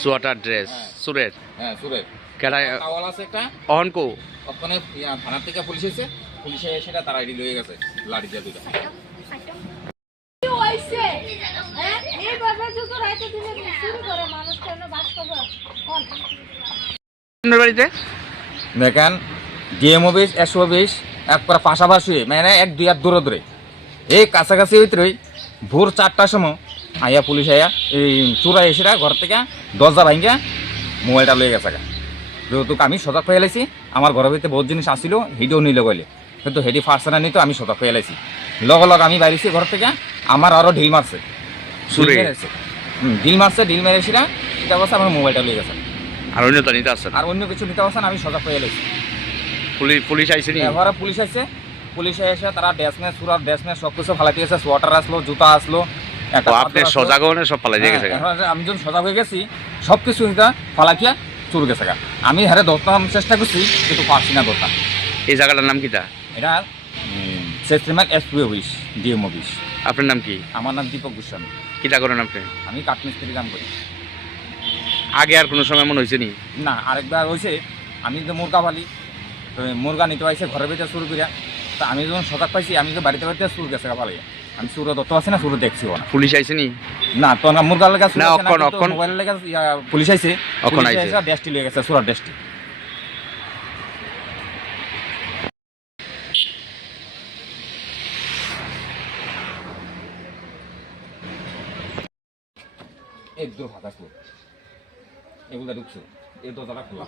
Sweater dress হ্যাঁ। সুরের। হ্যাঁ সুরের। কেডা টাওয়াল আছে একটা অহন কো ওখানে থানার থেকে পুলিশ এসে পুলিশে এসে সেটা তারা আইডি লয়ে গেছে দিয়ে বাড়িতে? দেখেন ডিএম অফিস অফিস একবার পাশাপাশি মানে এক দুই হাত দূরে দূরে এই কাছাকাছি ভিতরেই ভোর চারটার সময় আইয়া পুলিশ আইয়া এই চোরা এসেরা ঘর থেকে দরজা ভাঙ্গিয়া মোবাইলটা লয়ে গেছে যেহেতু আমি সজাগ হয়ে এলাইছি আমার ঘরের ভিতরে বহুত জিনিস আসছিল হিডিও নিলে গেলে কিন্তু হেডি ফার্স্ট না নিত আমি সজাগ হয়ে এলাইছি লগ লগ আমি বাইরেছি ঘর থেকে আমার আরও ঢিল মারছে। ঢিল মেরেছে। ঢিল মারছে ঢিল মেরেছিলা এটা অবস্থা আমার মোবাইলটা লয়ে গেছে। আর অন্য তো নিতে আসছেন আর অন্য কিছু নিতে পারছে আমি সজাগ হয়ে এলাইছি পুলিশ পুলিশ নি? এবারে পুলিশ আসছে পুলিশ এসে তারা ড্যাসমে সুরার ড্যাসমে সব কিছু ফালাতে গেছে। সোয়াটার আসলো জুতা আসলো আপনি সজাগ হনে সব পালাই দিয়ে গেছে হ্যাঁ, আমি যখন সজাগ হয়ে গেছি সব কিছু এটা চুর গেছে আমি হারে ধরতাম চেষ্টা করছি কিন্তু পারছি না ধরতাম এই জায়গাটার নাম কিটা? এটা সেস্ট্রিমাক এসপি অফিস ডিএম অফিস। আপনার নাম কি? আমার নাম দীপক গোস্বামী। কিটা করেন আপনি? আমি কাঠমিস্ত্রি কাম করি। আগে আর কোনো সময় এমন হয়েছে নি? না আরেকবার হয়েছে আমি তো মুরগা পালি তো মুরগা নিতে পারছি ঘরের ভিতরে শুরু করিয়া তা আমি যখন সজাগ পাইছি আমি তো বাড়িতে বাড়িতে সুর গেছে পালিয়া আমি সুর ধরতে পারছি না সুর দেখছিও না। পুলিশ আইসে নি? না তো না মুরগার লেগে না, অক্ষণ, অক্ষণ। মোবাইলের লেগে পুলিশ আইছে। অক্ষণ আইছে। আইছে ডেস্টি লিয়ে গেছে সুরার ডেস্টি একদম ফাঁকা সুর এগুলো ঢুকছে এই দরজাটা খোলা।